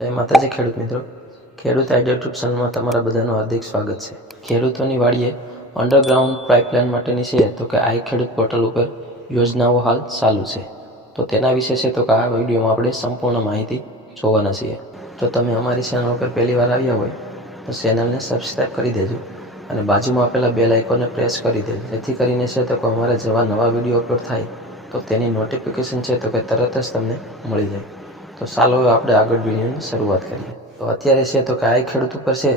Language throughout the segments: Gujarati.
જય માતાજી ખેડૂત મિત્રો, ખેડૂત આઈડિયા યુટ્યુબ ચેનલમાં તમારા બધાનું હાર્દિક સ્વાગત છે। ખેડૂતોની વાડીએ અંડરગ્રાઉન્ડ પાઇપલાઇન માટેની છે તો કે આ ખેડૂત પોર્ટલ ઉપર યોજનાઓ હાલ ચાલુ છે, તો તેના વિશે છે તો કે આ વિડીયોમાં આપણે સંપૂર્ણ માહિતી જોવાના છીએ। તો તમે અમારી ચેનલ ઉપર પહેલી વાર આવ્યા હોય તો ચેનલને સબસ્ક્રાઈબ કરી દેજો અને બાજુમાં આપેલા બેલ આઇકોનને પ્રેસ કરી દેજો, જેથી કરીને છે તો કે અમારા જેવા નવા વિડીયો અપલોડ થાય તો તેની નોટિફિકેશન છે તો કે તરત જ તમને મળી જાય। તો ચાલો હવે આપણે આગળ વિડીયોની શરૂઆત કરીએ। તો અત્યારે છે તો કે આ ખેડૂત ઉપર છે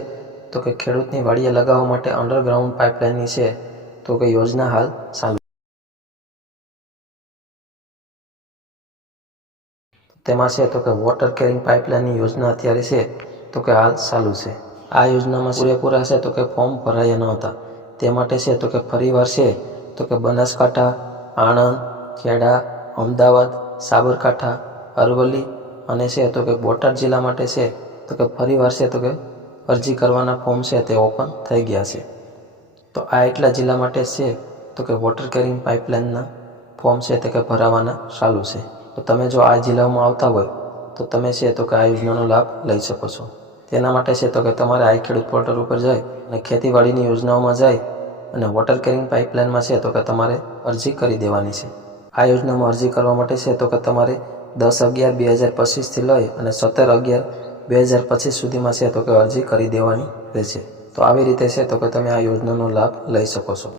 તો કે ખેડૂતની વાડીએ લગાવવા માટે અંડરગ્રાઉન્ડ પાઇપલાઇનની છે તો કે યોજના હાલ ચાલુ, તેમાં છે તો કે વોટર કેરિંગ પાઇપલાઇનની યોજના અત્યારે છે તો કે હાલ ચાલુ છે। આ યોજનામાં પૂરેપૂરા છે તો કે ફોર્મ ભરાયા ન હતા, તે માટે છે તો કે ફરીવાર છે તો કે બનાસકાંઠા, આણંદ, ખેડા, અમદાવાદ, સાબરકાંઠા, અરવલ્લી અને છે તો કે બોટાદ જિલ્લા માટે છે તો કે ફરીવાર છે તો કે અરજી કરવાના ફોર્મ છે તે ઓપન થઈ ગયા છે। તો આ એટલા જિલ્લા માટે છે તો કે વોટર કેરિંગ પાઇપલાઇનના ફોર્મ છે તે કે ભરાવાના ચાલુ છે। તો તમે જો આ જિલ્લામાં આવતા હોય તો તમે છે તો કે આ યોજનાનો લાભ લઈ શકો છો। તેના માટે છે તો કે તમારે આ ખેડૂત પોર્ટલ ઉપર જઈ અને ખેતીવાડીની યોજનાઓમાં જાય અને વોટર કેરિંગ પાઇપલાઇનમાં છે તો કે તમારે અરજી કરી દેવાની છે। આ યોજનામાં અરજી કરવા માટે છે તો કે તમારે 10/11/2025થી લઈ અને 17/11/2025 સુધીમાં છે તો કે અરજી કરી દેવાની રહેશે। તો આવી રીતે છે તો કે તમે આ યોજનાનો લાભ લઈ શકો છો।